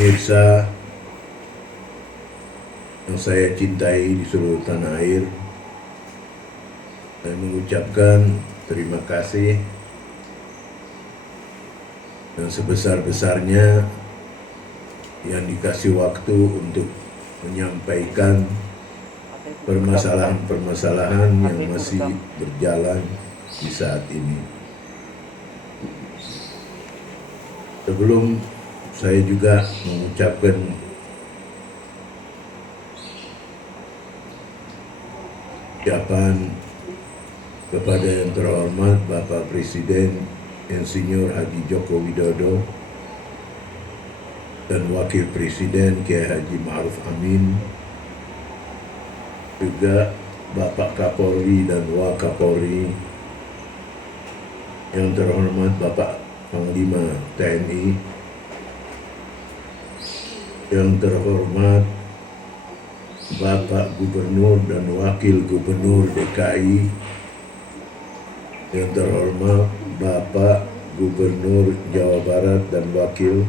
Pemirsa yang saya cintai di seluruh tanah air, saya mengucapkan terima kasih yang sebesar-besarnya yang dikasih waktu untuk menyampaikan permasalahan-permasalahan yang masih berjalan di saat ini. Sebelum saya juga mengucapkan ucapan kepada yang terhormat Bapak Presiden Insinyur Haji Joko Widodo dan Wakil Presiden Kiai Haji Ma'ruf Amin, juga Bapak Kapolri dan Wakapolri, yang terhormat Bapak Panglima TNI, yang terhormat Bapak Gubernur dan Wakil Gubernur DKI, yang terhormat Bapak Gubernur Jawa Barat dan Wakil,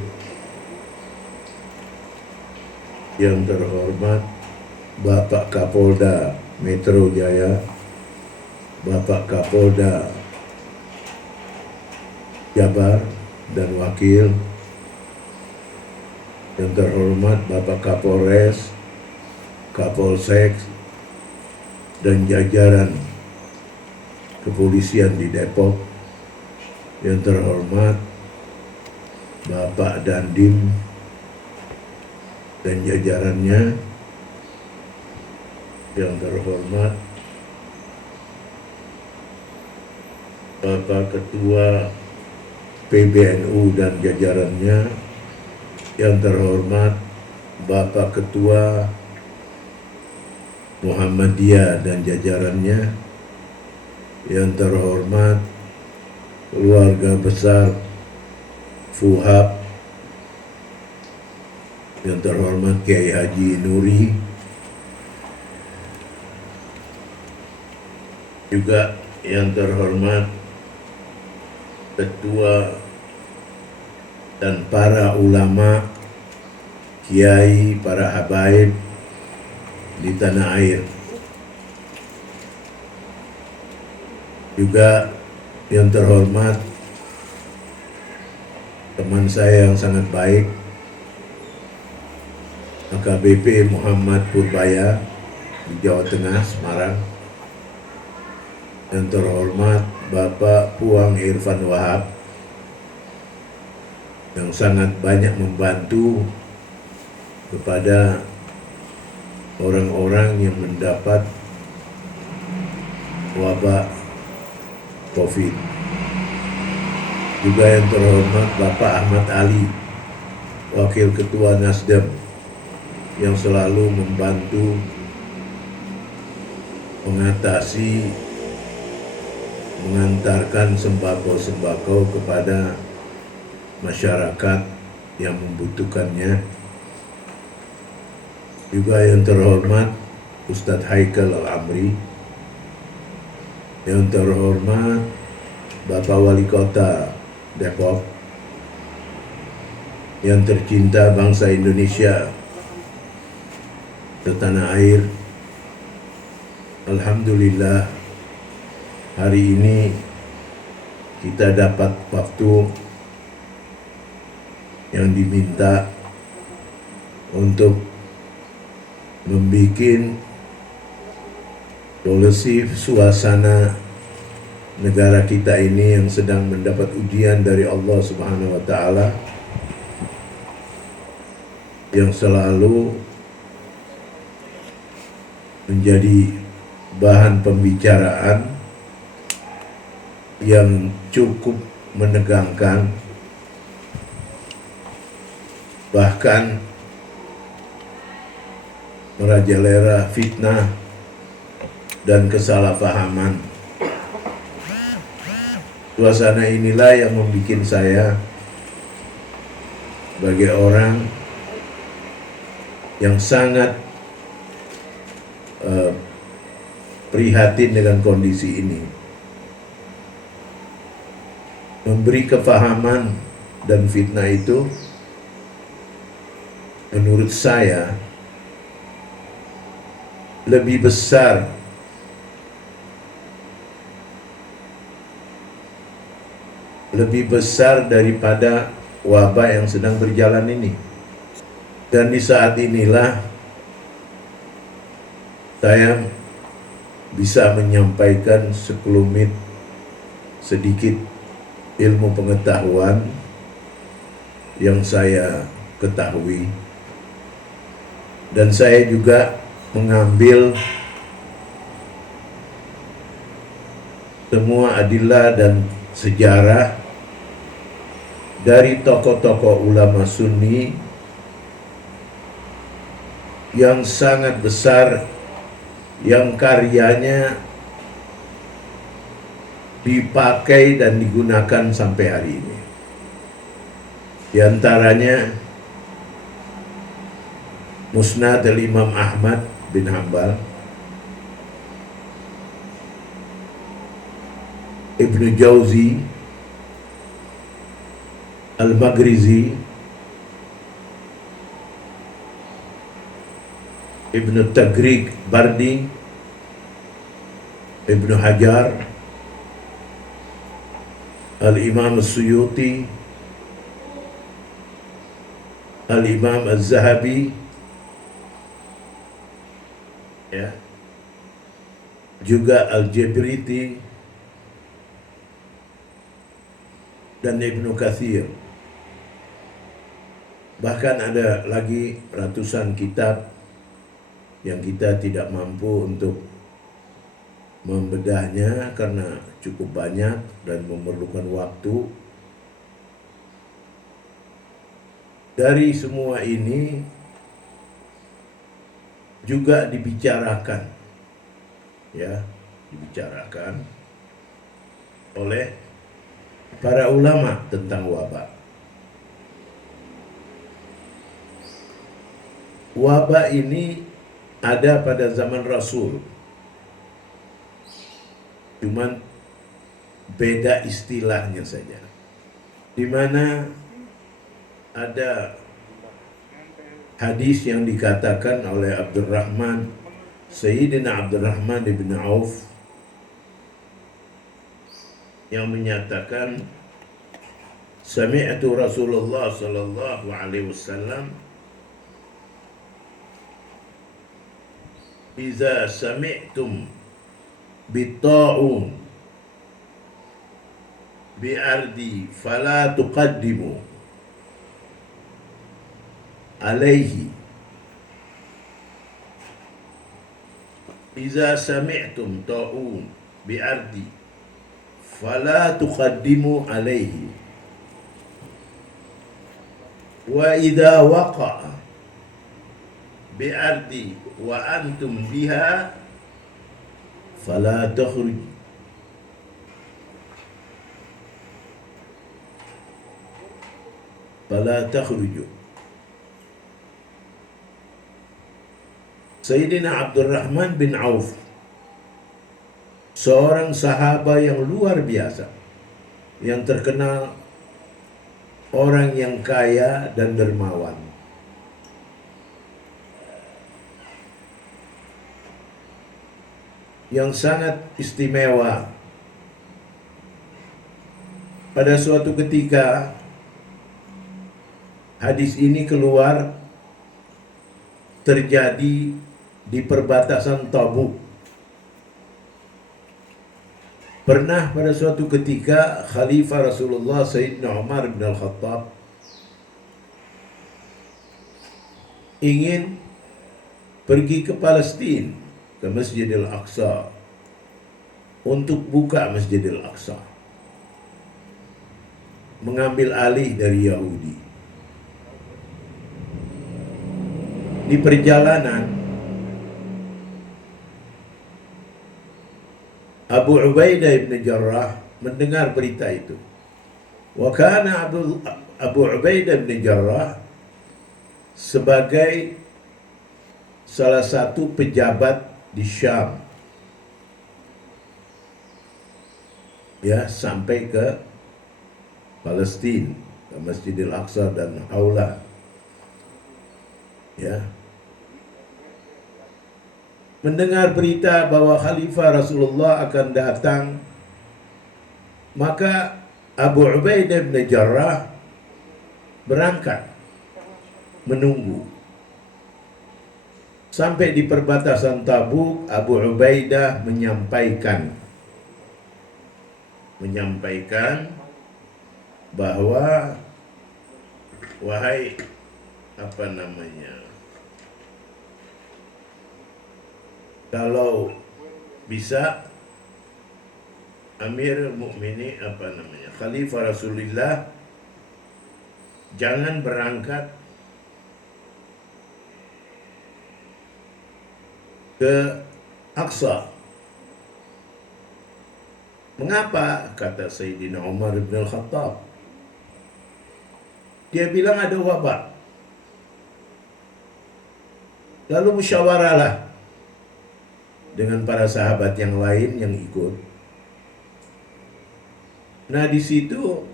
yang terhormat Bapak Kapolda Metro Jaya, Bapak Kapolda Jabar dan Wakil, yang terhormat Bapak Kapolres, Kapolsek, dan jajaran kepolisian di Depok, yang terhormat Bapak Dandim dan jajarannya, yang terhormat Bapak Ketua PBNU dan jajarannya, yang terhormat Bapak Ketua Muhammadiyah dan jajarannya, yang terhormat keluarga besar Fuhab, yang terhormat Kiai Haji Nuri, juga yang terhormat ketua dan para ulama, kiai, para habaib di tanah air, juga yang terhormat teman saya yang sangat baik, AKBP Muhammad Purbaya di Jawa Tengah, Semarang, yang terhormat Bapak Puang Irfan Wahab yang sangat banyak membantu kepada orang-orang yang mendapat wabah COVID. Juga yang terhormat Bapak Ahmad Ali, Wakil Ketua Nasdem, yang selalu membantu mengantarkan sembako-sembako kepada masyarakat yang membutuhkannya. Juga yang terhormat Ustadz Haikal Al-Amri, yang terhormat Bapak Wali Kota Depok, yang tercinta bangsa Indonesia setanah air. Alhamdulillah, hari ini kita dapat waktu yang diminta untuk membuat kondusif suasana negara kita ini yang sedang mendapat ujian dari Allah Subhanahu wa Ta'ala, yang selalu menjadi bahan pembicaraan yang cukup menegangkan, bahkan merajalela fitnah dan kesalahpahaman. Suasana inilah yang membuat saya sebagai orang yang sangat prihatin dengan kondisi ini, memberi kefahaman dan fitnah itu menurut saya lebih besar daripada wabah yang sedang berjalan ini. Dan di saat inilah saya bisa menyampaikan sekelumit sedikit ilmu pengetahuan yang saya ketahui, dan saya juga mengambil semua adillah dan sejarah dari tokoh-tokoh ulama Sunni yang sangat besar, yang karyanya dipakai dan digunakan sampai hari ini. Di antaranya Musnad al-Imam Ahmad bin Hanbal, Ibnu Jauzi, Al-Maghrizi, Ibnu Tagriq Bardi, Ibnu Hajar, Al-Imam As-Suyuti, Al-Imam Az-Zahabi, ya, juga Al-Jabriti dan Ibnu Katsir. Bahkan ada lagi ratusan kitab yang kita tidak mampu untuk membedahnya karena cukup banyak dan memerlukan waktu. Dari semua ini juga dibicarakan oleh para ulama tentang wabah. Wabah ini ada pada zaman Rasul, cuman beda istilahnya saja. Di mana ada hadis yang dikatakan oleh Sayyidina Abdurrahman bin Auf yang menyatakan, sami'tu Rasulullah sallallahu alaihi wasallam iza sami'tum bitta'un bi'ardi fala tuqaddimu alaihi. Iza sami'tum ta'un bi'ardi fala tuqaddimu alaihi. Wa idza waqa'a bi'ardi wa antum biha fala takhruj. Fala takhruju. Sayyidina Abdurrahman bin Auf, seorang sahabat yang luar biasa, yang terkenal orang yang kaya dan dermawan. Yang sangat istimewa. Pada suatu ketika hadis ini keluar, terjadi di perbatasan Tabuk. Pernah pada suatu ketika Khalifah Rasulullah Sayyidina Umar bin Al-Khattab ingin pergi ke Palestina, ke Masjidil Aqsa, untuk buka Masjidil Aqsa, mengambil alih dari Yahudi. Di perjalanan, Abu Ubaidah ibn Jarrah mendengar berita itu. Wa kana Abu Ubaidah ibn Jarrah sebagai salah satu pejabat di Syam, ya, sampai ke Palestina, ke Masjidil Aqsa dan Aula. Ya, mendengar berita bahwa Khalifah Rasulullah akan datang, maka Abu Ubaidah bin Jarrah berangkat menunggu. Sampai di perbatasan Tabuk, Abu Ubaidah menyampaikan bahwa, wahai kalau bisa Amirul Mukminin Khalifah Rasulullah jangan berangkat ke Aqsa. Mengapa? Kata Sayyidina Umar bin Al-Khattab. Dia bilang ada wabak. Lalu musyawarahlah dengan para sahabat yang lain yang ikut. Nah, di situ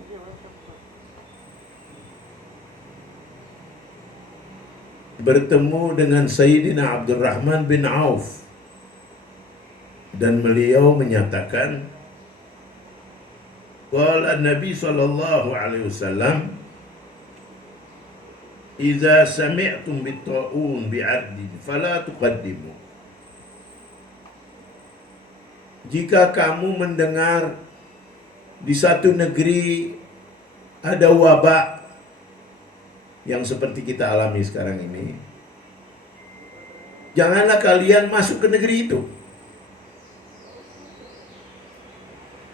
bertemu dengan Sayyidina Abdurrahman bin Auf, dan beliau menyatakan, qala Nabi sallallahu alaihi wasallam, "Idza sami'tum bit-ta'un bi'ardin fala tuqaddimu." Jika kamu mendengar di satu negeri ada wabak yang seperti kita alami sekarang ini, janganlah kalian masuk ke negeri itu.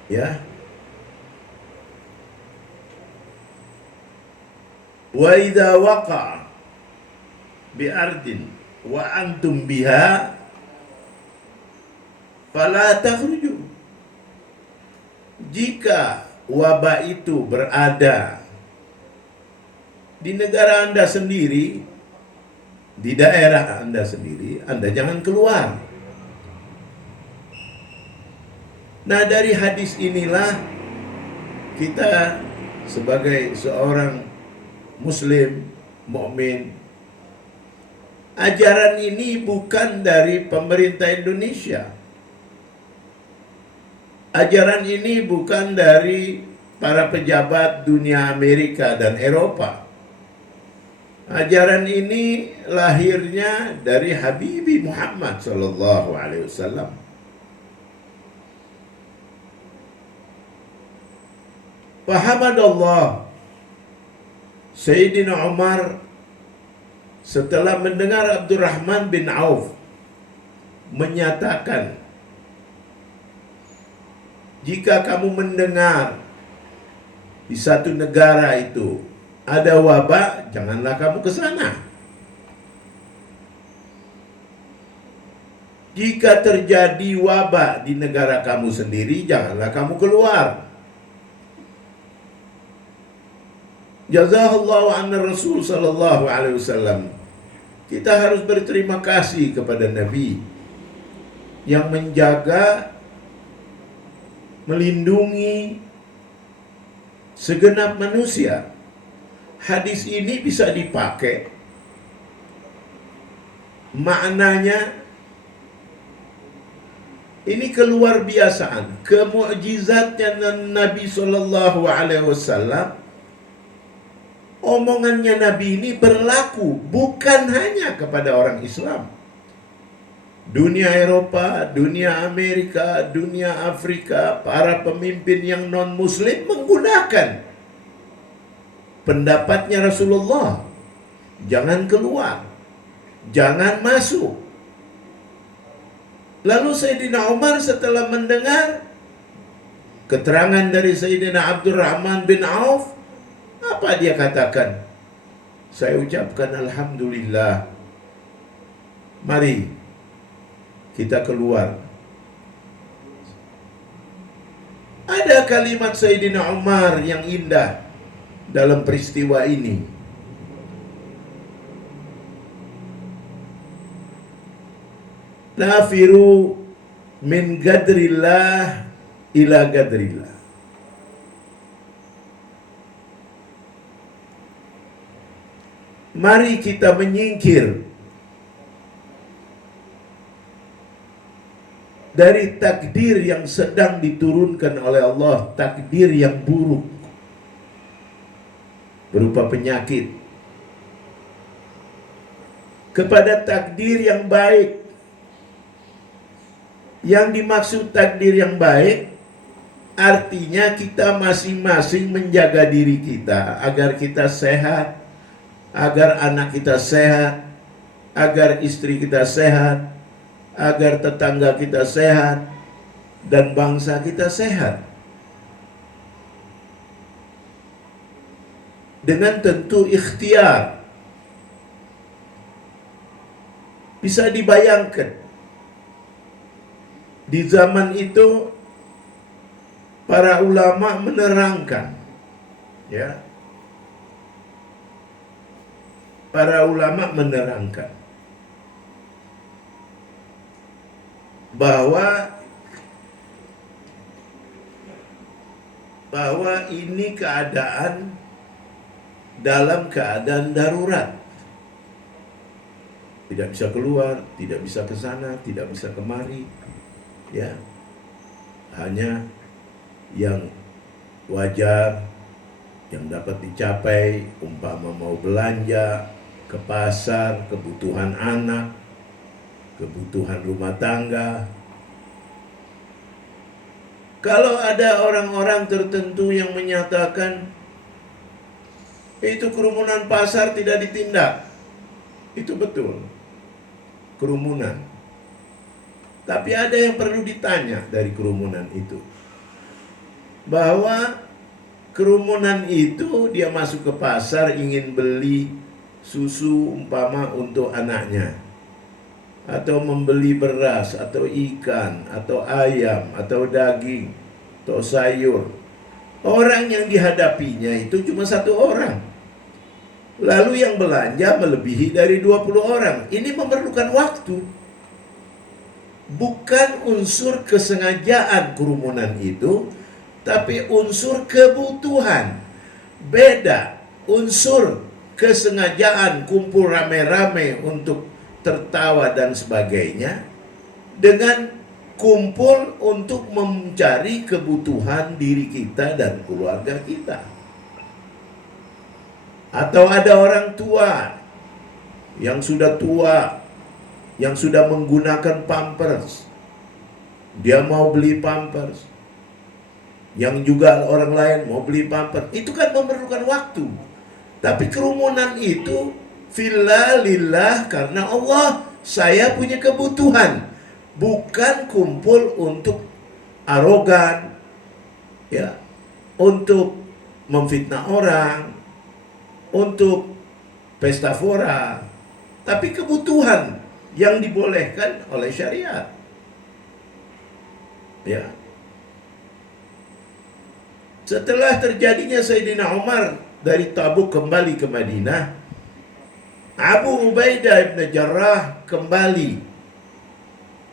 Ya. Wa idza waqa'a bi ardin wa antum biha fala takhruju. Jika wabah itu berada di negara Anda sendiri, di daerah Anda sendiri, Anda jangan keluar. Nah, dari hadis inilah kita sebagai seorang Muslim, mukmin, ajaran ini bukan dari pemerintah Indonesia. Ajaran ini bukan dari para pejabat dunia Amerika dan Eropa. Ajaran ini lahirnya dari Habibi Muhammad sallallahu alaihi wasallam. Fahamadallah, Sayyidina Umar setelah mendengar Abdurrahman bin Auf menyatakan, jika kamu mendengar di satu negara itu ada wabah, janganlah kamu ke sana. Jika terjadi wabah di negara kamu sendiri, janganlah kamu keluar. Jazahullahu anna Rasul sallallahu alaihi wasallam. Kita harus berterima kasih kepada Nabi yang menjaga, melindungi segenap manusia. Hadis ini bisa dipakai, maknanya ini keluar biasaan, kemukjizatnya Nabi sallallahu alaihi wasallam. Omongannya Nabi ini berlaku bukan hanya kepada orang Islam. Dunia Eropa, dunia Amerika, dunia Afrika, para pemimpin yang non-Muslim menggunakan pendapatnya Rasulullah. Jangan keluar, jangan masuk. Lalu Sayyidina Umar setelah mendengar keterangan dari Sayyidina Abdurrahman bin Auf, apa dia katakan? Saya ucapkan alhamdulillah. Mari kita keluar. Ada kalimat Sayyidina Umar yang indah dalam peristiwa ini. Nafiru min gadrillah ila gadrillah. Mari kita menyingkir dari takdir yang sedang diturunkan oleh Allah, takdir yang buruk berupa penyakit, kepada takdir yang baik. Yang dimaksud takdir yang baik artinya kita masing-masing menjaga diri kita agar kita sehat, agar anak kita sehat, agar istri kita sehat, agar tetangga kita sehat, dan bangsa kita sehat. Dengan tentu ikhtiar. Bisa dibayangkan, di zaman itu para ulama menerangkan, ya, para ulama menerangkan bahwa ini keadaan dalam keadaan darurat. Tidak bisa keluar, tidak bisa ke sana, tidak bisa kemari, ya. Hanya yang wajar yang dapat dicapai, umpama mau belanja ke pasar, kebutuhan anak, kebutuhan rumah tangga. Kalau ada orang-orang tertentu yang menyatakan itu kerumunan pasar tidak ditindak, itu betul, kerumunan. Tapi ada yang perlu ditanya dari kerumunan itu, bahwa kerumunan itu dia masuk ke pasar ingin beli susu umpama untuk anaknya, atau membeli beras, atau ikan, atau ayam, atau daging, atau sayur. Orang yang dihadapinya itu cuma satu orang. Lalu yang belanja melebihi dari 20 orang. Ini memerlukan waktu. Bukan unsur kesengajaan kerumunan itu, tapi unsur kebutuhan. Beda. Unsur kesengajaan kumpul rame-rame untuk tertawa dan sebagainya, dengan kumpul untuk mencari kebutuhan diri kita dan keluarga kita. Atau ada orang tua yang sudah tua, yang sudah menggunakan pampers, dia mau beli pampers, yang juga orang lain mau beli pampers. Itu kan memerlukan waktu. Tapi kerumunan itu fillah lillah, karena Allah, saya punya kebutuhan, bukan kumpul untuk arogan, ya, untuk memfitnah orang, untuk pesta fora, tapi kebutuhan yang dibolehkan oleh syariat. Ya. Setelah terjadinya Sayyidina Umar dari Tabuk kembali ke Madinah, Abu Ubaidah ibn Jarrah kembali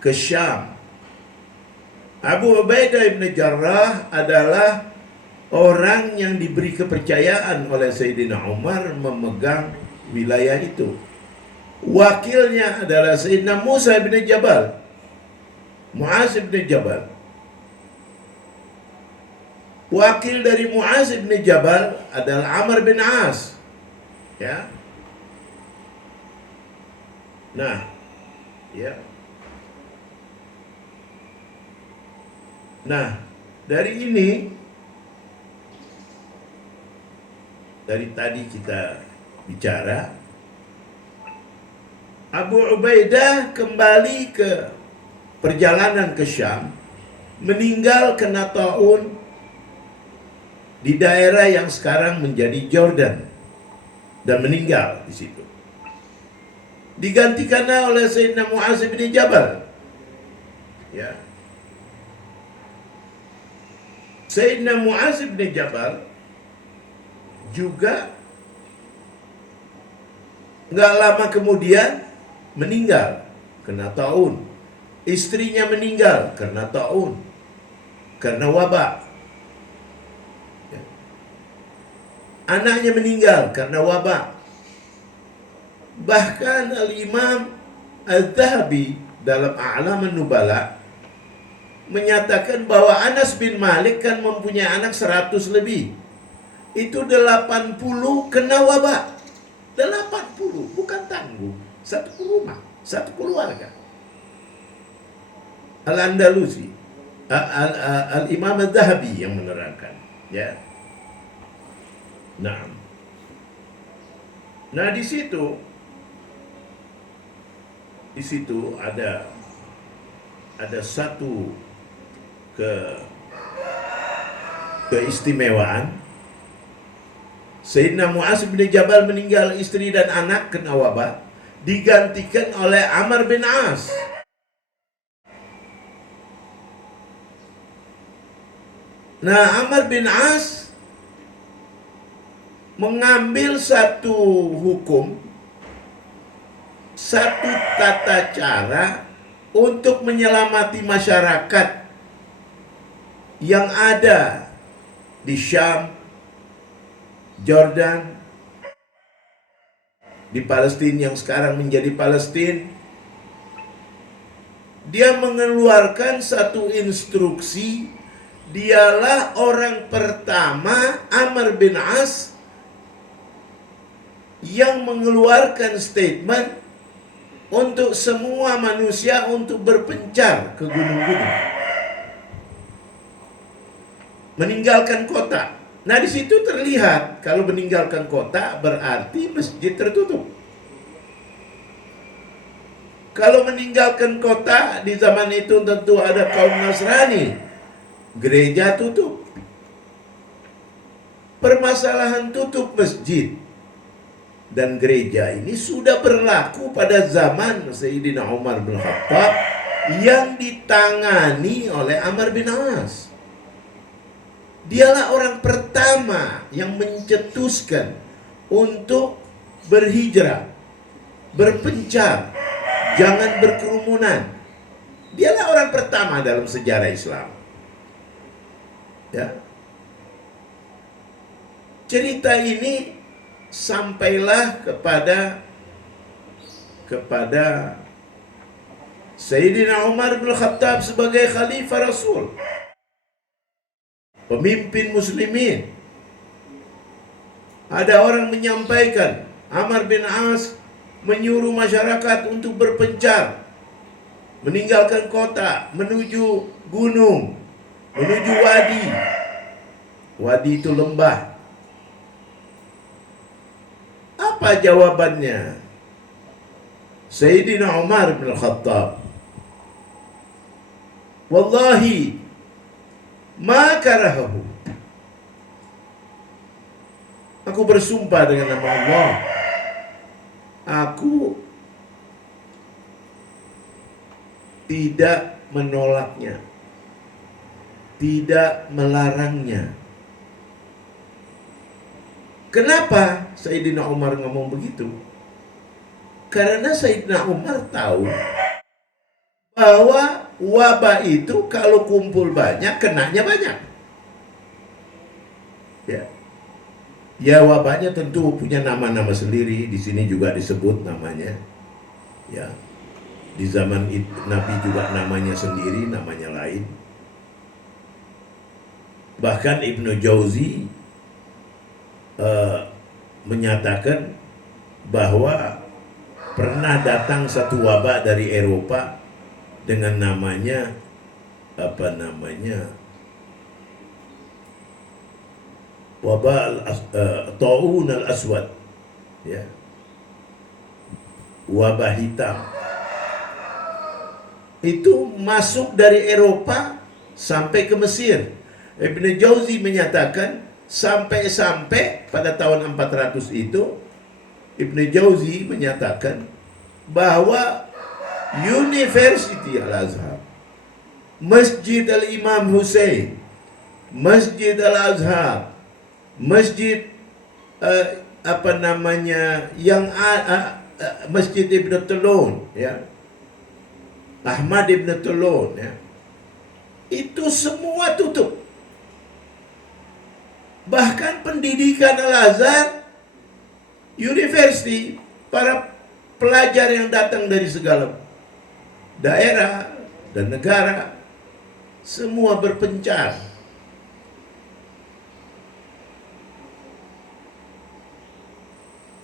ke Syam. Abu Ubaidah ibn Jarrah adalah orang yang diberi kepercayaan oleh Sayyidina Umar memegang wilayah itu. Wakilnya adalah Sayyidina Musa bin Jabal, Muaz bin Jabal. Wakil dari Muaz bin Jabal adalah Amr bin As. Ya. Nah, ya. Nah, dari ini, dari tadi kita bicara, Abu Ubaidah kembali ke perjalanan ke Syam, meninggal kena taun di daerah yang sekarang menjadi Jordan, dan meninggal di situ. Digantikannya oleh Sayyidina Muaz bin Jabal. Ya. Sayyidina Muaz bin Jabal juga nggak lama kemudian meninggal kena taun. Istrinya meninggal karena taun, karena wabak. Ya. Anaknya meninggal karena wabak. Bahkan Al-Imam Al-Dhahabi dalam A'lamun Nubala menyatakan bahwa Anas bin Malik kan mempunyai anak 100 lebih. Itu 80 kena wabak. 80, bukan tanggung. Satu rumah, satu keluarga. Al-Andalusi, Al-Imam Al-Dhahabi yang menerangkan. Ya. Nah, di situ ada satu keistimewaan. Sayyidina Mu'az bin Jabal meninggal, istri dan anak kena wabah, digantikan oleh Amr bin As. Nah, Amr bin As mengambil satu hukum, satu tata cara untuk menyelamati masyarakat yang ada di Syam, Jordan, di Palestina yang sekarang menjadi Palestina. Dia mengeluarkan satu instruksi. Dialah orang pertama, Amr bin As, yang mengeluarkan statement untuk semua manusia untuk berpencar ke gunung-gunung, meninggalkan kota. Nah, di situ terlihat kalau meninggalkan kota berarti masjid tertutup. Kalau meninggalkan kota di zaman itu tentu ada kaum Nasrani, gereja tutup. Permasalahan tutup masjid dan gereja ini sudah berlaku pada zaman Sayyidina Umar bin Khattab yang ditangani oleh Amr bin As. Dialah orang pertama yang mencetuskan untuk berhijrah, berpencar, jangan berkerumunan. Dialah orang pertama dalam sejarah Islam. Ya. Cerita ini sampailah kepada Sayyidina Umar bin Khattab sebagai Khalifah Rasul, pemimpin muslimin. Ada orang menyampaikan Amr bin As menyuruh masyarakat untuk berpencar, meninggalkan kota, menuju gunung, menuju wadi. Wadi itu lembah. Apa jawabannya Sayyidina Umar bin Khattab? Wallahi ma karahahu. Aku bersumpah dengan nama Allah, aku tidak menolaknya, tidak melarangnya. Kenapa Sayyidina Umar ngomong begitu? Karena Sayyidina Umar tahu bahwa wabah itu kalau kumpul banyak, kenanya banyak. Ya, wabahnya tentu punya nama-nama sendiri. Di sini juga disebut namanya. Ya, di zaman Nabi juga namanya sendiri, namanya lain. Bahkan Ibnu Jauzi menyatakan bahwa pernah datang satu wabah dari Eropa dengan namanya wabah Ta'un al-Aswad, ya, wabah hitam. Itu masuk dari Eropa sampai ke Mesir. Ibnu Jauzi menyatakan sampai pada tahun 400 itu, Ibnu Jauzi menyatakan bahwa University Al-Azhar, Masjid Al-Imam Hussein, Masjid Al-Azhar, Masjid Masjid Ibn Tulun, ya, Ahmad Ibn Tulun, ya, itu semua tutup. Bahkan pendidikan Al-Azhar University, para pelajar yang datang dari segala daerah dan negara, semua berpencar.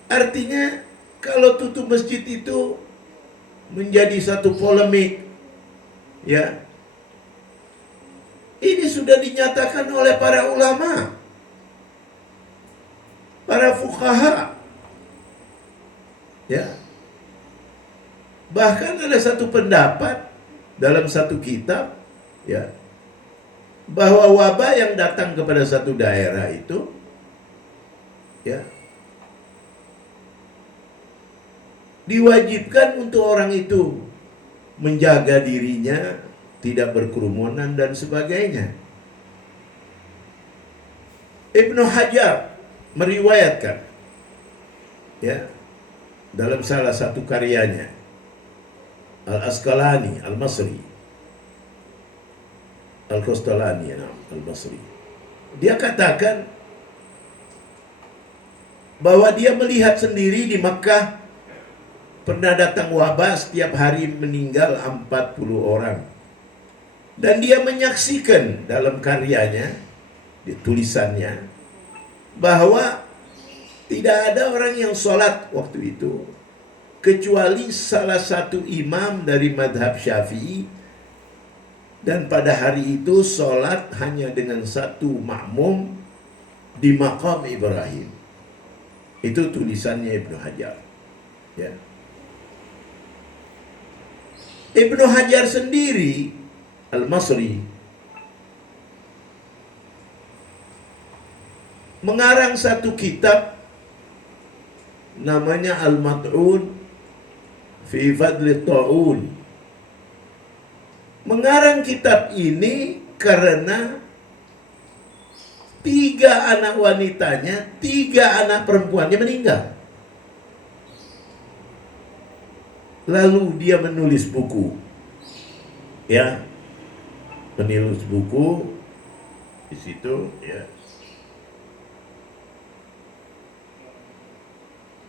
Artinya kalau tutup masjid itu menjadi satu polemik, ya, ini sudah dinyatakan oleh para ulama, para fuqaha, ya. Bahkan ada satu pendapat dalam satu kitab, ya, bahwa wabah yang datang kepada satu daerah itu, ya, diwajibkan untuk orang itu menjaga dirinya, tidak berkerumunan dan sebagainya. Ibnu Hajar meriwayatkan, ya, dalam salah satu karyanya, Al-Asqalani Al-Masri, Al-Qastalani Al-Masri, dia katakan bahwa dia melihat sendiri di Makkah pernah datang wabah, setiap hari meninggal 40 orang. Dan dia menyaksikan dalam karyanya, di tulisannya, bahwa tidak ada orang yang sholat waktu itu kecuali salah satu imam dari madhab Syafi'i, dan pada hari itu sholat hanya dengan satu makmum di maqam Ibrahim. Itu tulisannya Ibnu Hajar, ya. Ibnu Hajar sendiri, Al-Masri, mengarang satu kitab namanya Al-Mat'un fi Fadli Ta'un. Mengarang kitab ini karena 3 anak wanitanya, 3 anak perempuannya meninggal. Lalu dia menulis buku, ya, menulis buku di situ, ya,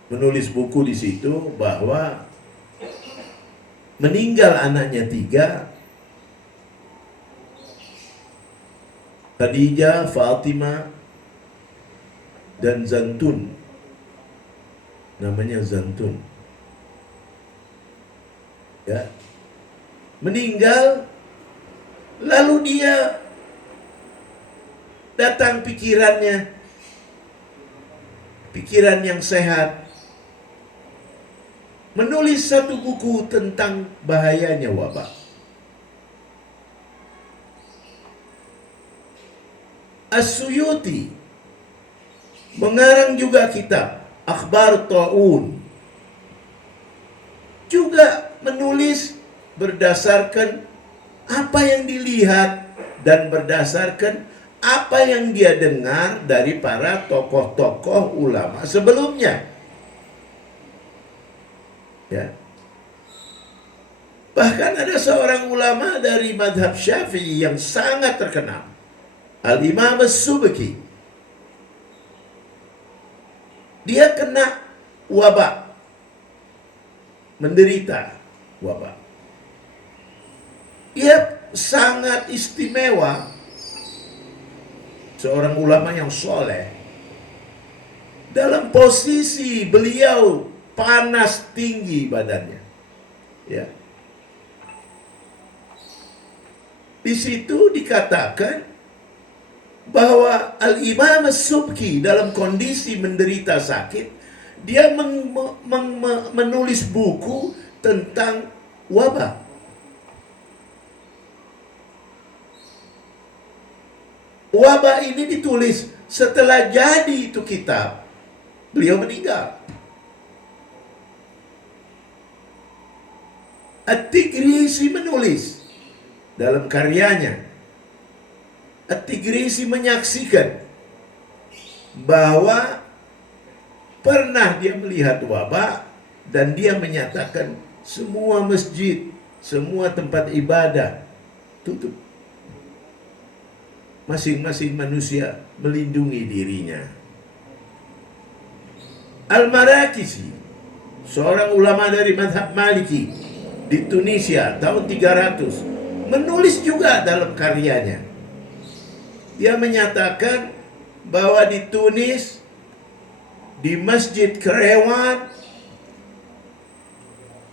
menulis buku di situ bahwa meninggal anaknya 3, Khadijah, Fatimah, dan Zantun. Namanya Zantun, ya, meninggal. Lalu dia datang pikiran yang sehat, menulis satu buku tentang bahayanya wabah. As-Suyuti mengarang juga kitab Akhbar Ta'un, juga menulis berdasarkan apa yang dilihat dan berdasarkan apa yang dia dengar dari para tokoh-tokoh ulama sebelumnya, ya. Bahkan ada seorang ulama dari madhab Syafi'i yang sangat terkenal, Al-Imam As-Subki. Dia kena wabah, menderita wabah. Dia sangat istimewa, seorang ulama yang soleh. Dalam posisi beliau panas tinggi badannya, ya. Di situ dikatakan bahwa Al-Imam As-Subki dalam kondisi menderita sakit, dia menulis buku tentang wabah. Wabah ini ditulis setelah jadi itu kitab, beliau meninggal. At-Tigrisi menulis dalam karyanya, At-Tigrisi menyaksikan bahwa pernah dia melihat wabah dan dia menyatakan semua masjid, semua tempat ibadah tutup. Masing-masing manusia melindungi dirinya. Al-Marakisi, seorang ulama dari mazhab Maliki di Tunisia tahun 300, menulis juga dalam karyanya. Dia menyatakan bahwa di Tunis, di Masjid Kerewan,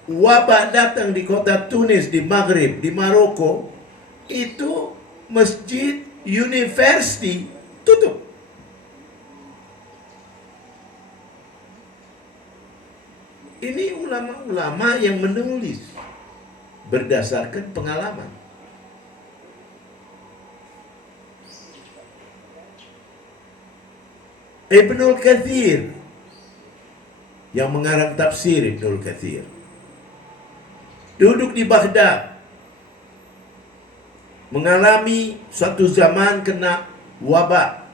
wabah datang di kota Tunis di Maghrib, di Maroko, itu masjid, university tutup. Ini ulama-ulama yang menulis berdasarkan pengalaman. Ibnul Katsir yang mengarang tafsir, Ibnul Katsir duduk di Baghdad, mengalami suatu zaman kena wabah.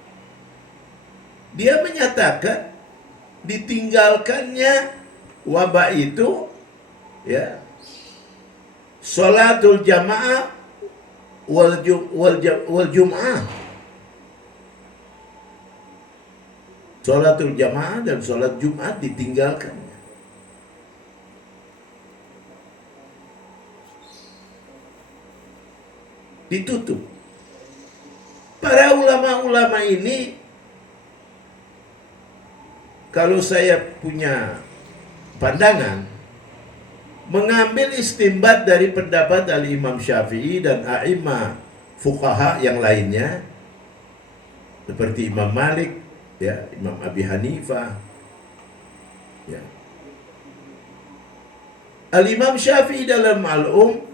Dia menyatakan ditinggalkannya wabah itu, ya, sholatul jamaah wal jum'ah. Sholatul jamaah dan sholat Jumat ditinggalkannya. Ditutup. Para ulama-ulama ini, kalau saya punya pandangan, mengambil istinbat dari pendapat Al-Imam Syafi'i dan a'imah fuqaha yang lainnya, seperti Imam Malik, ya, Imam Abi Hanifah, ya. Al-Imam Syafi'i dalam Al-Um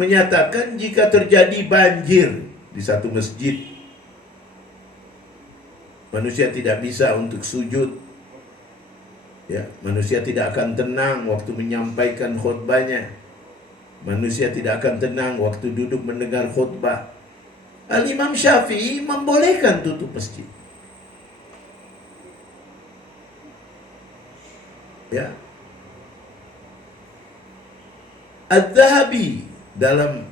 menyatakan jika terjadi banjir di satu masjid, manusia tidak bisa untuk sujud, ya, manusia tidak akan tenang waktu menyampaikan khutbahnya, manusia tidak akan tenang waktu duduk mendengar khutbah. Al-Imam Syafi'i membolehkan tutup masjid. Ya. Adz-Dzahabi dalam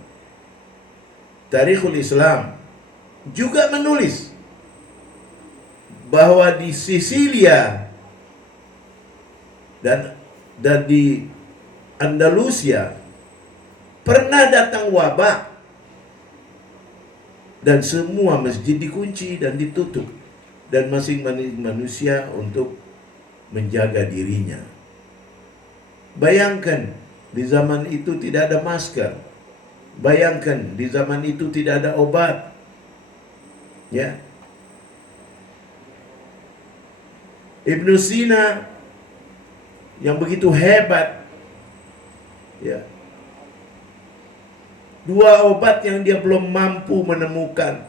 Tarikhul Islam juga menulis bahwa di Sisilia dan di Andalusia pernah datang wabah dan semua masjid dikunci dan ditutup, dan masing-masing manusia untuk menjaga dirinya. Bayangkan di zaman itu tidak ada masker. Bayangkan di zaman itu tidak ada obat. Ya. Ibnu Sina yang begitu hebat, ya, 2 obat yang dia belum mampu menemukan.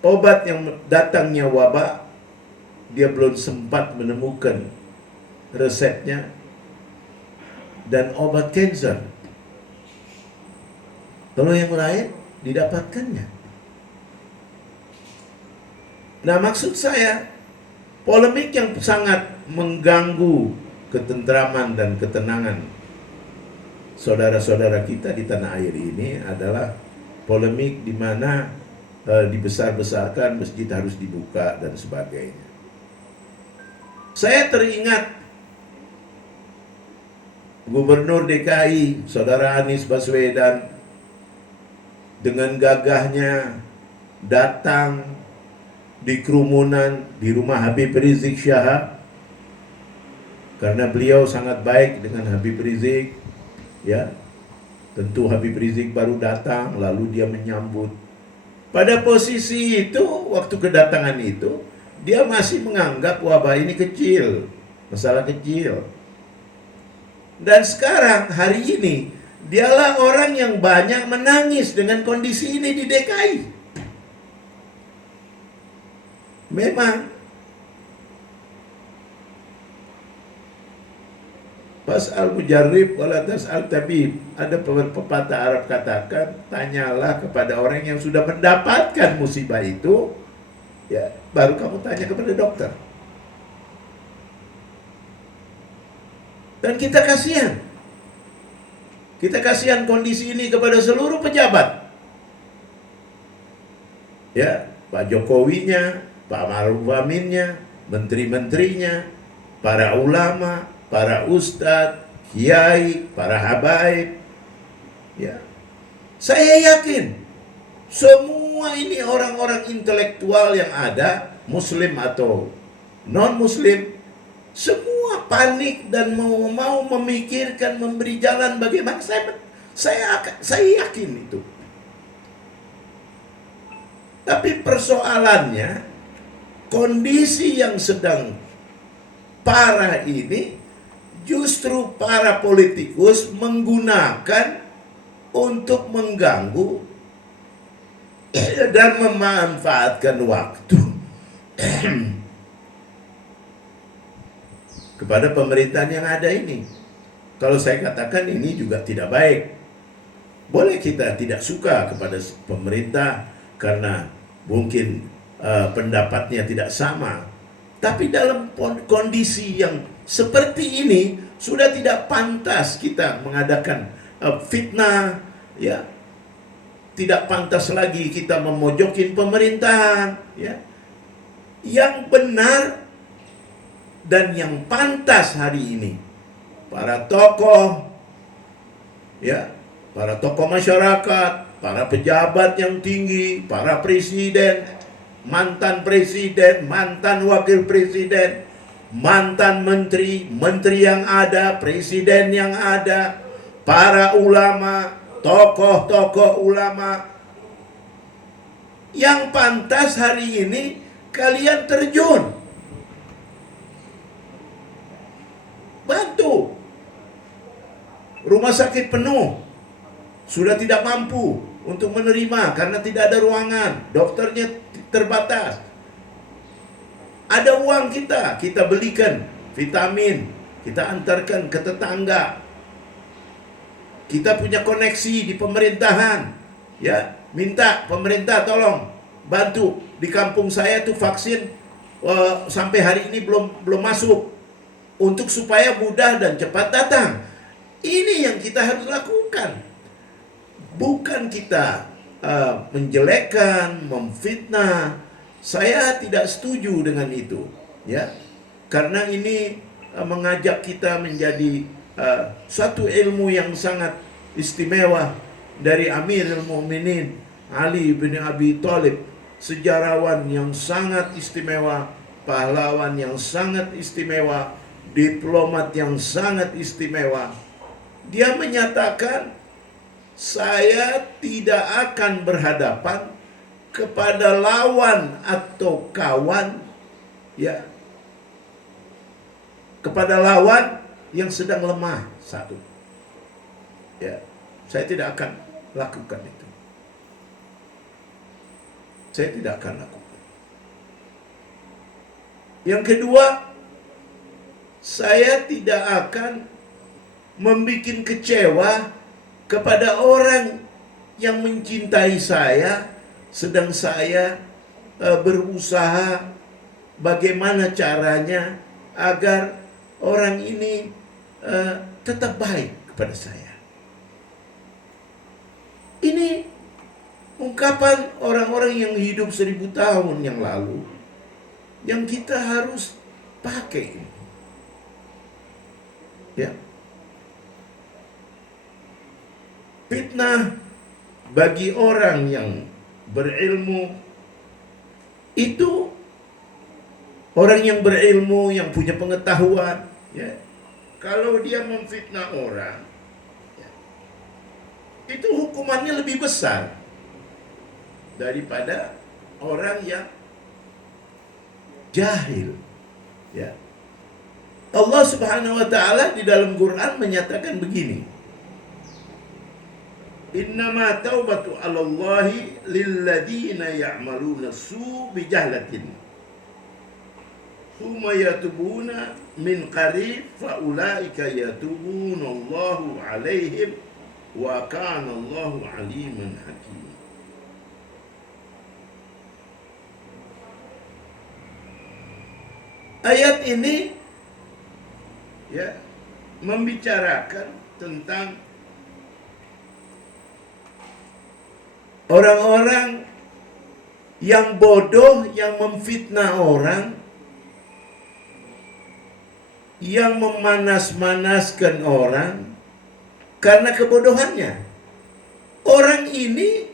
Obat yang datangnya wabah, dia belum sempat menemukan resepnya. Dan obat kanker, kalau yang lain didapatkannya. Nah, maksud saya, polemik yang sangat mengganggu ketentraman dan ketenangan saudara-saudara kita di tanah air ini adalah polemik di mana dibesar-besarkan masjid harus dibuka dan sebagainya. Saya teringat Gubernur DKI, Saudara Anies Baswedan, dengan gagahnya datang di kerumunan di rumah Habib Rizik Syihab, karena beliau sangat baik dengan Habib Rizik, ya. Tentu Habib Rizik baru datang, lalu dia menyambut. Pada posisi itu, waktu kedatangan itu, dia masih menganggap wabah ini kecil, masalah kecil. Dan sekarang, hari ini, dialah orang yang banyak menangis dengan kondisi ini di DKI. Memang Fas'al mujarrib wala tas'al tabib. Ada pepatah Arab katakan, tanyalah kepada orang yang sudah mendapatkan musibah itu, ya, baru kamu tanya kepada dokter. Dan kita kasihan. Kita kasihan kondisi ini kepada seluruh pejabat. Ya, Pak Jokowinya, Pak Ma'ruf Aminnya, menteri-menterinya, para ulama, para ustadz, kiai, para habaib. Ya. Saya yakin semua ini orang-orang intelektual yang ada, muslim atau non-muslim, semua panik dan mau memikirkan memberi jalan bagaimana. Saya yakin itu. Tapi persoalannya, kondisi yang sedang parah ini justru para politikus menggunakan untuk mengganggu dan memanfaatkan waktu kepada pemerintahan yang ada ini. Kalau saya katakan ini juga tidak baik. Boleh kita tidak suka kepada pemerintah karena mungkin pendapatnya tidak sama. Tapi dalam kondisi yang seperti ini sudah tidak pantas kita mengadakan fitnah, ya. Tidak pantas lagi kita memojokin pemerintahan, ya. Yang benar dan yang pantas hari ini para tokoh, ya, para tokoh masyarakat, para pejabat yang tinggi, para presiden, mantan wakil presiden, mantan menteri, menteri yang ada, presiden yang ada, para ulama, tokoh-tokoh ulama. Yang pantas hari ini kalian terjun, bantu. Rumah sakit penuh, sudah tidak mampu untuk menerima karena tidak ada ruangan, dokternya terbatas. Ada uang kita belikan vitamin, kita antarkan ke tetangga. Kita punya koneksi di pemerintahan, ya, minta pemerintah tolong bantu. Di kampung saya tuh vaksin sampai hari ini belum masuk, untuk supaya mudah dan cepat datang. Ini yang kita harus lakukan. Bukan kita menjelekkan, memfitnah. Saya tidak setuju dengan itu, ya. Karena ini mengajak kita menjadi satu ilmu yang sangat istimewa dari Amirul Mukminin Ali bin Abi Thalib, sejarawan yang sangat istimewa, pahlawan yang sangat istimewa, diplomat yang sangat istimewa. Dia menyatakan, saya tidak akan berhadapan kepada lawan atau kawan, ya, kepada lawan yang sedang lemah satu. Ya, saya tidak akan lakukan itu. Saya tidak akan lakukan. Yang kedua, saya tidak akan membuat kecewa kepada orang yang mencintai saya, sedang saya berusaha bagaimana caranya agar orang ini tetap baik kepada saya. Ini ungkapan orang-orang yang hidup 1000 tahun yang lalu, yang kita harus pakai. Ya. Fitnah bagi orang yang berilmu itu, orang yang berilmu, yang punya pengetahuan, ya, kalau dia memfitnah orang, ya, itu hukumannya lebih besar daripada orang yang jahil. Ya. Allah Subhanahu wa taala di dalam Quran menyatakan begini, innama taubatu 'alallahi lilladzina ya'maluna su' bijahlatin thumma yatubuna min qarib fa ulaika yatubunallahu 'alaihim wa kana Allahu 'aliman hakim. Ayat ini, ya, membicarakan tentang orang-orang yang bodoh, yang memfitnah orang, yang memanas-manaskan orang karena kebodohannya. Orang ini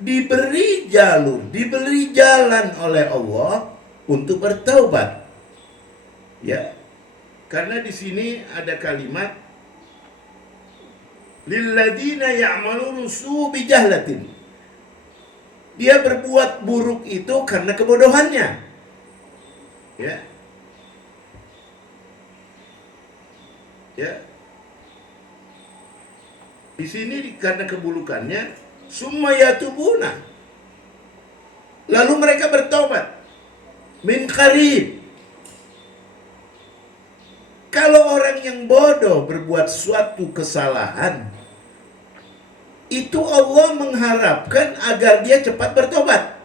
diberi jalur, diberi jalan oleh Allah untuk bertaubat. Ya. Karena di sini ada kalimat lilladzina ya'maluna su'u bijahlatin. Dia berbuat buruk itu karena kebodohannya. Ya. Ya. Di sini karena keburukannya, summa yatubuna. Lalu mereka bertobat. Min qarib. Kalau orang yang bodoh berbuat suatu kesalahan, itu Allah mengharapkan agar dia cepat bertobat.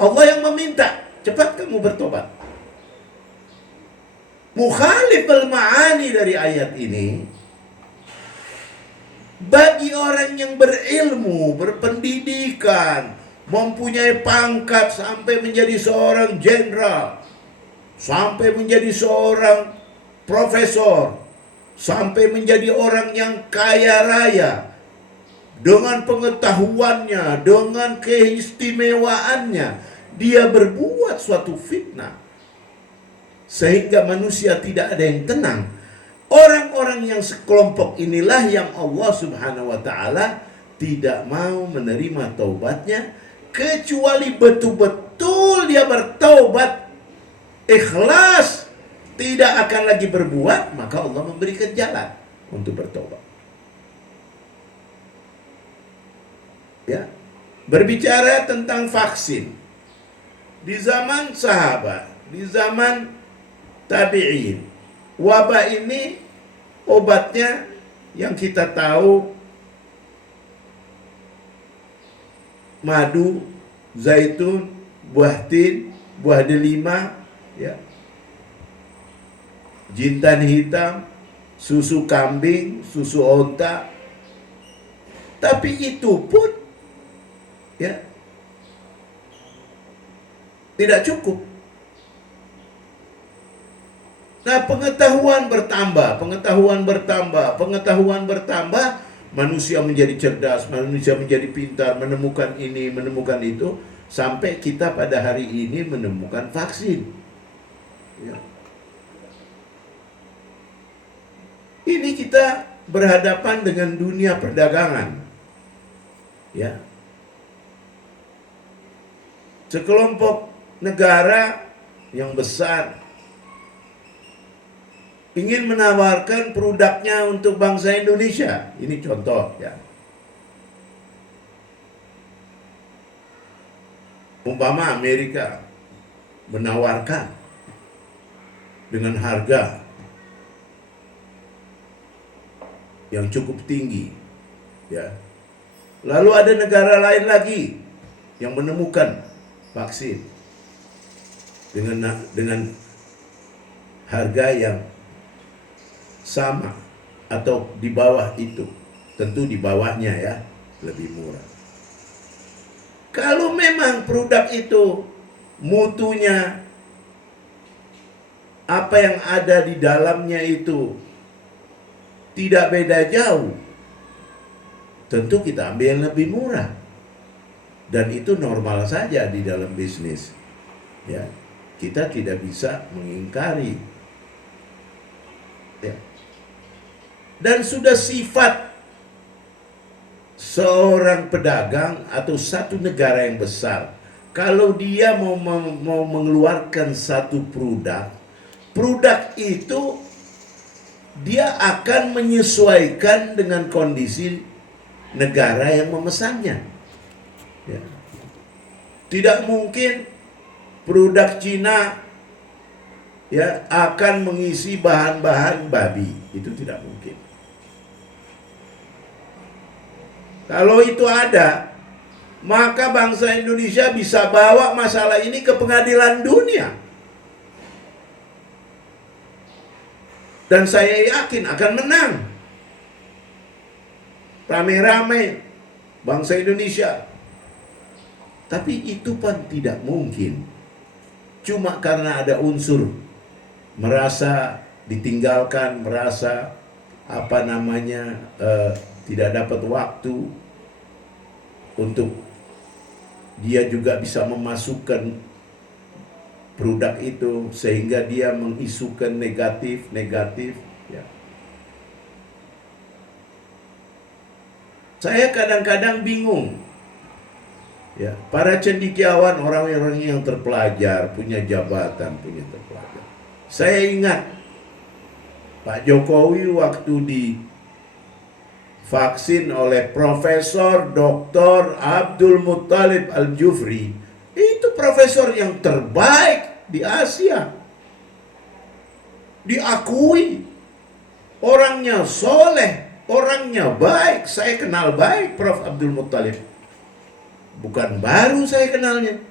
Allah yang meminta, cepat kamu bertobat. Mukhalif al-ma'ani dari ayat ini, bagi orang yang berilmu, berpendidikan, mempunyai pangkat sampai menjadi seorang jenderal, sampai menjadi seorang profesor, sampai menjadi orang yang kaya raya, dengan pengetahuannya, dengan keistimewaannya, dia berbuat suatu fitnah sehingga manusia tidak ada yang tenang. Orang-orang yang sekelompok inilah yang Allah Subhanahu wa ta'ala tidak mau menerima taubatnya, kecuali betul-betul dia bertaubat ikhlas, tidak akan lagi berbuat, maka Allah memberikan jalan untuk bertaubat. Ya. Berbicara tentang vaksin, di zaman sahabat, di zaman tabi'in, wabah ini obatnya yang kita tahu madu, zaitun, buah tin, buah delima, ya, jintan hitam, susu kambing, susu onta. Tapi itu pun ya tidak cukup. Nah, pengetahuan bertambah, manusia menjadi cerdas, manusia menjadi pintar, menemukan ini, menemukan itu, sampai kita pada hari ini menemukan vaksin. Ya. Ini kita berhadapan dengan dunia perdagangan. Ya. Sekelompok negara yang besar ingin menawarkan produknya untuk bangsa Indonesia. Ini contoh ya. Umpama Amerika menawarkan dengan harga yang cukup tinggi, ya. Lalu ada negara lain lagi yang menemukan vaksin dengan harga yang sama atau di bawah itu, tentu di bawahnya ya, lebih murah. Kalau memang produk itu mutunya, apa yang ada di dalamnya itu tidak beda jauh, tentu kita ambil yang lebih murah. Dan itu normal saja di dalam bisnis. Ya, kita tidak bisa mengingkari. Ya. Dan sudah sifat seorang pedagang atau satu negara yang besar, kalau dia mau mengeluarkan satu produk itu dia akan menyesuaikan dengan kondisi negara yang memesannya. Ya. Tidak mungkin produk Cina ya akan mengisi bahan-bahan babi, itu tidak mungkin. Kalau itu ada, maka bangsa Indonesia bisa bawa masalah ini ke pengadilan dunia. Dan saya yakin akan menang. Rame-rame bangsa Indonesia Tapi itu pun tidak mungkin. Cuma karena ada unsur merasa ditinggalkan, merasa tidak dapat waktu untuk dia juga bisa memasukkan produk itu, sehingga dia mengisukan negatif ya. Saya kadang-kadang bingung ya, para cendekiawan, orang-orang yang terpelajar, punya jabatan, punya terpelajar. Saya ingat Pak Jokowi waktu divaksin oleh Profesor Dr. Abdul Muttalib Al-Jufri. Itu profesor yang terbaik di Asia. Diakui. Orangnya soleh, orangnya baik. Saya kenal baik Prof. Abdul Muttalib. Bukan baru saya kenalnya.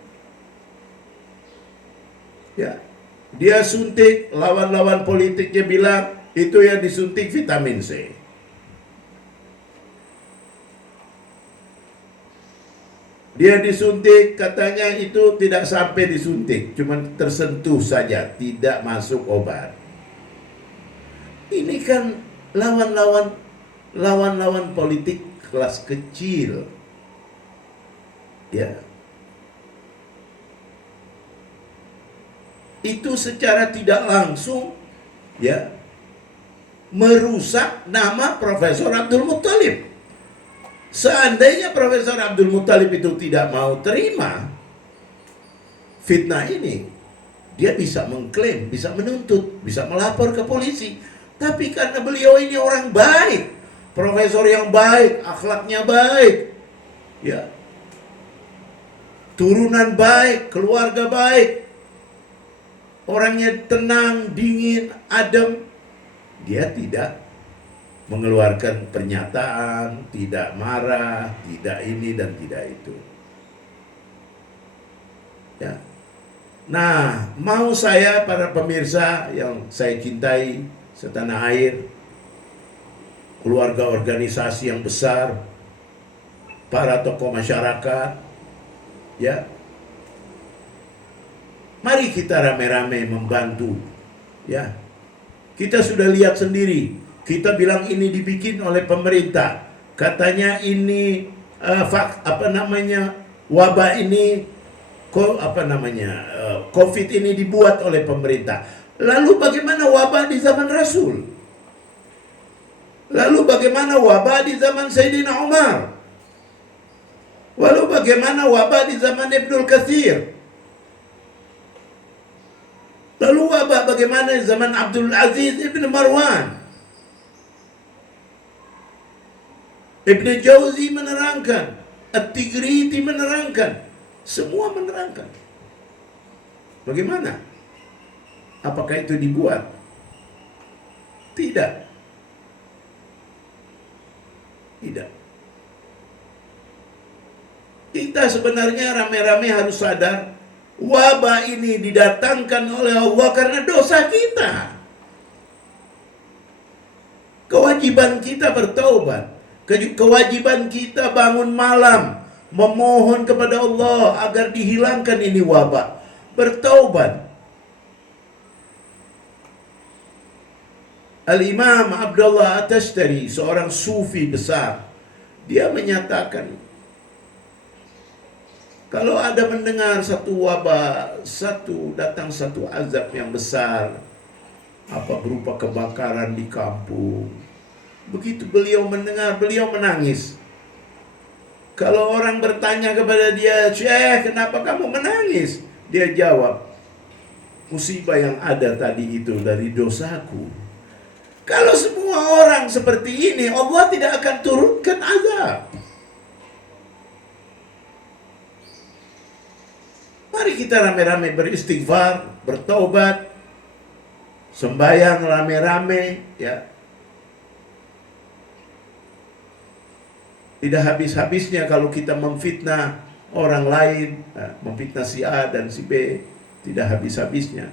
Ya, dia suntik, lawan-lawan politiknya bilang itu yang disuntik vitamin C. Dia disuntik, katanya itu tidak sampai disuntik, cuma tersentuh saja, tidak masuk obat. Ini kan lawan-lawan politik kelas kecil. Ya. Itu secara tidak langsung ya merusak nama Profesor Abdul Muttalib. Seandainya Profesor Abdul Muttalib itu tidak mau terima fitnah ini, dia bisa mengklaim, bisa menuntut, bisa melapor ke polisi. Tapi karena beliau ini orang baik, profesor yang baik, akhlaknya baik, ya, turunan baik, keluarga baik, orangnya tenang, dingin, adem, dia tidak mengeluarkan pernyataan, tidak marah, tidak ini dan tidak itu. Ya. Nah, mau saya, para pemirsa yang saya cintai setanah air, keluarga organisasi yang besar, para tokoh masyarakat, ya, mari kita rame-rame membantu. Ya, kita sudah lihat sendiri. Kita bilang ini dibikin oleh pemerintah. Katanya ini wabah ini COVID ini dibuat oleh pemerintah. Lalu bagaimana wabah di zaman Rasul? Lalu bagaimana wabah di zaman Sayyidina Umar? Lalu bagaimana wabah di zaman Ibnul Katsir? Lalu wabah bagaimana di zaman Abdul Aziz Ibn Marwan? Ibn Jauzi menerangkan, At-Tigriti menerangkan, semua menerangkan. Bagaimana? Apakah itu dibuat? Tidak. Tidak. Kita sebenarnya rame-rame harus sadar, wabah ini didatangkan oleh Allah karena dosa kita. Kewajiban kita bertaubat. Kewajiban kita bangun malam memohon kepada Allah agar dihilangkan ini wabah, bertaubat. Al-Imam Abdullah At-Tashtari, seorang sufi besar, dia menyatakan, kalau ada mendengar satu wabah, datang satu azab yang besar, berupa kebakaran di kampung, begitu beliau mendengar, beliau menangis. Kalau orang bertanya kepada dia, "Syekh, kenapa kamu menangis?" Dia jawab, "Musibah yang ada tadi itu dari dosaku." Kalau semua orang seperti ini, Allah tidak akan turunkan azab. Mari kita rame-rame beristighfar, bertaubat, sembahyang rame-rame, ya. Tidak habis-habisnya kalau kita memfitnah orang lain, memfitnah si A dan si B, tidak habis-habisnya.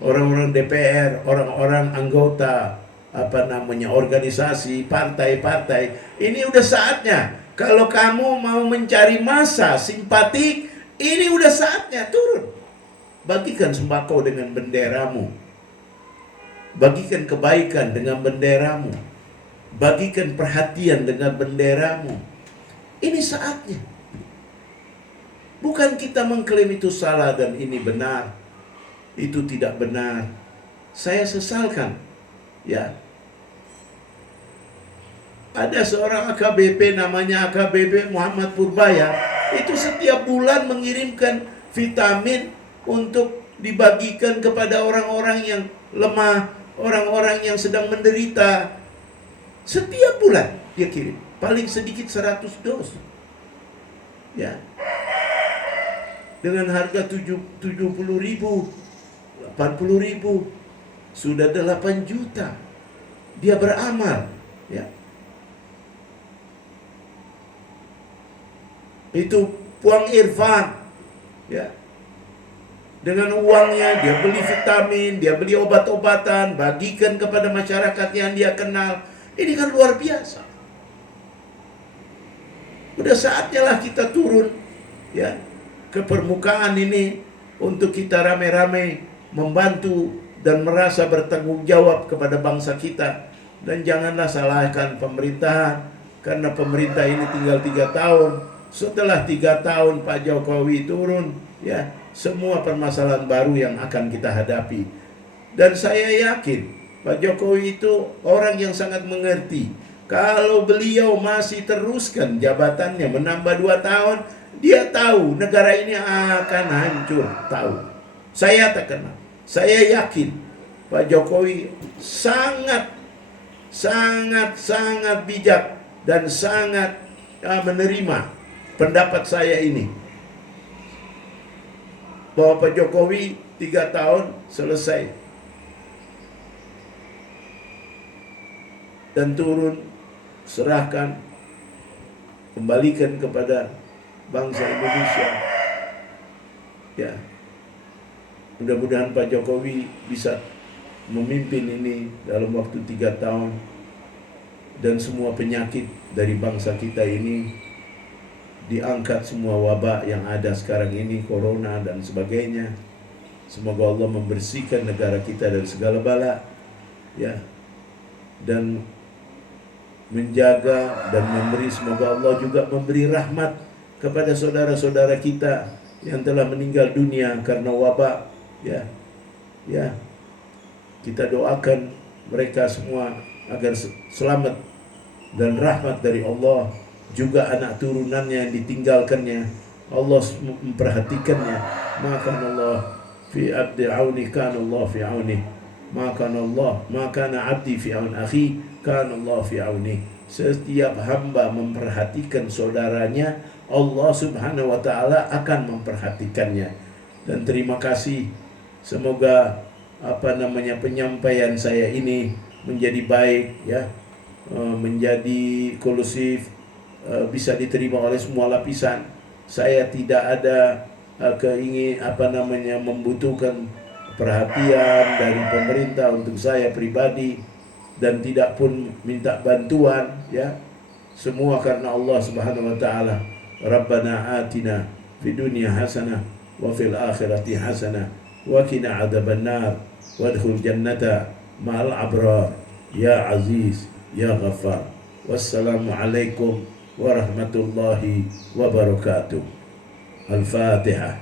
Orang-orang DPR, orang-orang anggota organisasi, partai-partai, ini udah saatnya Kalau kamu mau mencari massa simpatik, ini udah saatnya turun. Bagikan sembako dengan benderamu. Bagikan kebaikan dengan benderamu. Bagikan perhatian dengan benderamu. Ini saatnya. Bukan kita mengklaim itu salah dan ini benar. Itu tidak benar. Saya sesalkan. Ya. Ada seorang AKBP namanya AKBP Muhammad Purbaya. Itu setiap bulan mengirimkan vitamin untuk dibagikan kepada orang-orang yang lemah, orang-orang yang sedang menderita. Setiap bulan dia kirim. Paling sedikit 100 dos. Ya. Dengan harga 70.000, 80.000, sudah 8 juta. Dia beramal, ya. Itu Puang Irfan, ya. Dengan uangnya dia beli vitamin, dia beli obat-obatan, bagikan kepada masyarakat yang dia kenal. Ini kan luar biasa. Udah saatnya lah kita turun, ya, ke permukaan ini untuk kita rame-rame membantu dan merasa bertanggung jawab kepada bangsa kita. Dan janganlah salahkan pemerintahan, karena pemerintah ini tinggal 3 tahun. Setelah 3 tahun Pak Jokowi turun, ya, semua permasalahan baru yang akan kita hadapi. Dan saya yakin Pak Jokowi itu orang yang sangat mengerti. Kalau beliau masih teruskan jabatannya menambah 2 tahun, dia tahu negara ini akan hancur, tahu. Saya tak kenal. Saya yakin Pak Jokowi sangat bijak dan sangat menerima pendapat saya ini. Bahwa Pak Jokowi 3 tahun selesai. Dan turun, serahkan, kembalikan kepada bangsa Indonesia. Ya. Mudah-mudahan Pak Jokowi bisa memimpin ini dalam waktu 3 tahun. Dan semua penyakit dari bangsa kita ini diangkat, semua wabah yang ada sekarang ini, corona dan sebagainya. Semoga Allah membersihkan negara kita dari segala bala. Ya. Dan menjaga dan memberi, semoga Allah juga memberi rahmat kepada saudara-saudara kita yang telah meninggal dunia karena wabah, ya. Ya. Kita doakan mereka semua agar selamat dan rahmat dari Allah, juga anak turunannya yang ditinggalkannya Allah memperhatikannya. Maka Allah fi abdi auni kana Allah fi auni. Maka abdi fi aun akhi kana Allah fi auni. Setiap hamba memperhatikan saudaranya, Allah Subhanahu wa taala akan memperhatikannya. Dan terima kasih. Semoga penyampaian saya ini menjadi baik, ya, menjadi kolusif, bisa diterima oleh semua lapisan. Saya tidak ada membutuhkan perhatian dari pemerintah untuk saya pribadi, dan tidak pun minta bantuan, ya. Semua karena Allah Subhanahu wa taala. Rabbana atina fid dunya hasanah wa fil akhirati hasanah wa qina adzabannar wadkhul jannata ma'al abrar ya aziz ya ghaffar. Wassalamu alaikum warahmatullahi wabarakatuh. Al-Fatihah.